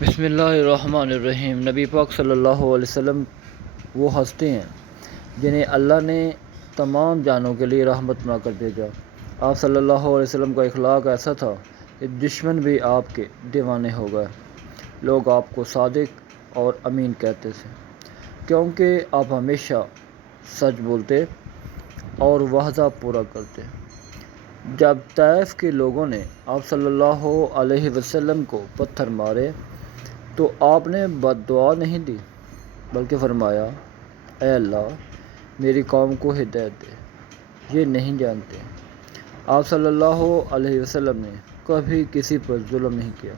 بسم اللہ الرحمن الرحیم۔ نبی پاک صلی اللہ علیہ وسلم وہ ہستی ہیں جنہیں اللہ نے تمام جانوں کے لیے رحمت بنا کر بھیجا۔ آپ صلی اللہ علیہ وسلم کا اخلاق ایسا تھا کہ دشمن بھی آپ کے دیوانے ہو گئے۔ لوگ آپ کو صادق اور امین کہتے تھے کیونکہ آپ ہمیشہ سچ بولتے اور وعدہ پورا کرتے۔ جب طائف کے لوگوں نے آپ صلی اللہ علیہ وسلم کو پتھر مارے تو آپ نے بد دعا نہیں دی بلکہ فرمایا، اے اللہ میری قوم کو ہدایت دے، یہ نہیں جانتے۔ آپ صلی اللہ علیہ وسلم نے کبھی کسی پر ظلم نہیں کیا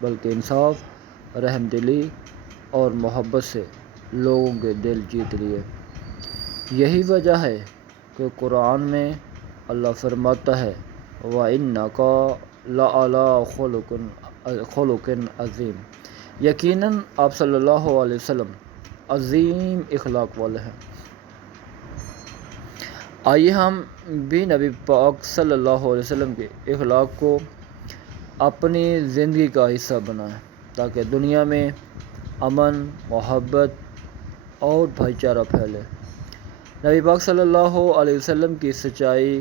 بلکہ انصاف، رحم دلی اور محبت سے لوگوں کے دل جیت لیے۔ یہی وجہ ہے کہ قرآن میں اللہ فرماتا ہے وَإِنَّكَ لَعَلَىٰ خُلُقٍ عَظِيمٍ، یقیناً آپ صلی اللہ علیہ وسلم عظیم اخلاق والے ہیں۔ آئیے ہم بھی نبی پاک صلی اللہ علیہ وسلم کے اخلاق کو اپنی زندگی کا حصہ بنائیں تاکہ دنیا میں امن، محبت اور بھائی چارہ پھیلے۔ نبی پاک صلی اللہ علیہ وسلم کی سچائی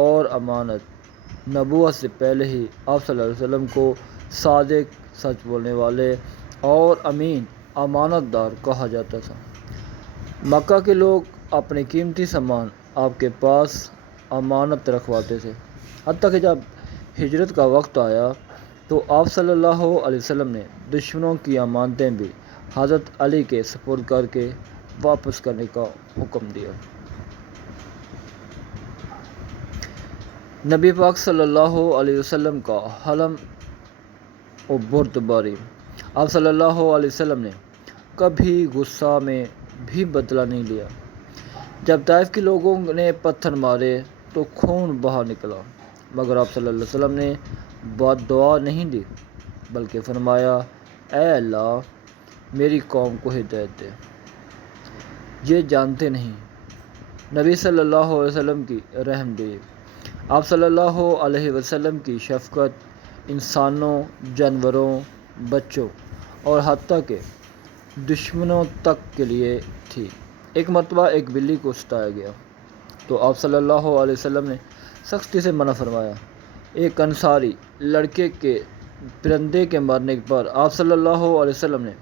اور امانت، نبوت سے پہلے ہی آپ صلی اللہ علیہ وسلم کو صادق، سچ بولنے والے اور امین، امانت دار کہا جاتا تھا۔ مکہ کے لوگ اپنے قیمتی سامان آپ کے پاس امانت رکھواتے تھے، حتیٰ کہ جب ہجرت کا وقت آیا تو آپ صلی اللہ علیہ وسلم نے دشمنوں کی امانتیں بھی حضرت علی کے سپرد کر کے واپس کرنے کا حکم دیا۔ نبی پاک صلی اللہ علیہ وسلم کا حلم و بردباری۔ آپ صلی اللہ علیہ وسلم نے کبھی غصہ میں بھی بدلہ نہیں لیا۔ جب طائف کے لوگوں نے پتھر مارے تو خون بہا نکلا، مگر آپ صلی اللہ علیہ وسلم نے بد دعا نہیں دی بلکہ فرمایا، اے اللہ میری قوم کو ہدایت دے، یہ جانتے نہیں۔ نبی صلی اللہ علیہ وسلم کی رحم دلی۔ آپ صلی اللہ علیہ وسلم کی شفقت انسانوں، جانوروں، بچوں اور حتیٰ کہ دشمنوں تک کے لیے تھی۔ ایک مرتبہ ایک بلی کو ستایا گیا تو آپ صلی اللہ علیہ وسلم نے سختی سے منع فرمایا۔ ایک انصاری لڑکے کے پرندے کے مرنے پر آپ صلی اللہ علیہ وسلم نے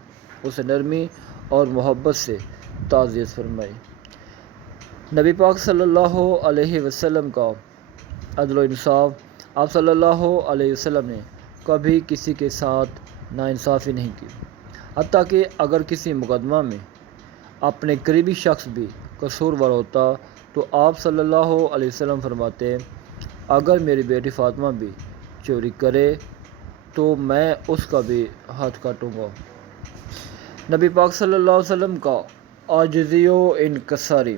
اسے نرمی اور محبت سے تعزیت فرمائی۔ نبی پاک صلی اللہ علیہ وسلم کا عدل و انصاف۔ آپ صلی اللہ علیہ وسلم نے کبھی کسی کے ساتھ ناانصافی نہیں کی، حتیٰ کہ اگر کسی مقدمہ میں اپنے قریبی شخص بھی قصوروار ہوتا تو آپ صلی اللہ علیہ وسلم فرماتے، اگر میری بیٹی فاطمہ بھی چوری کرے تو میں اس کا بھی ہاتھ کاٹوں گا۔ نبی پاک صلی اللہ علیہ وسلم کا عاجزی و انکساری۔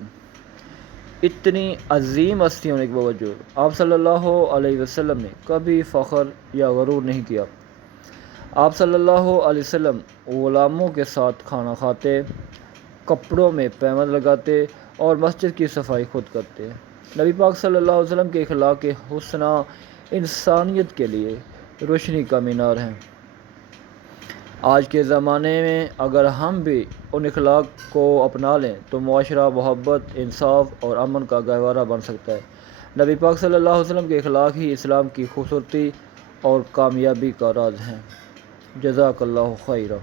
اتنی عظیم ہستی ہونے کے باوجود آپ صلی اللہ علیہ وسلم نے کبھی فخر یا غرور نہیں کیا۔ آپ صلی اللہ علیہ وسلم غلاموں کے ساتھ کھانا کھاتے، کپڑوں میں پیمند لگاتے اور مسجد کی صفائی خود کرتے۔ نبی پاک صلی اللہ علیہ وسلم کے اخلاق حسنہ انسانیت کے لیے روشنی کا مینار ہیں۔ آج کے زمانے میں اگر ہم بھی ان اخلاق کو اپنا لیں تو معاشرہ محبت، انصاف اور امن کا گہوارہ بن سکتا ہے۔ نبی پاک صلی اللہ علیہ وسلم کے اخلاق ہی اسلام کی خوبصورتی اور کامیابی کا راز ہیں۔ جزاک اللہ خیرا۔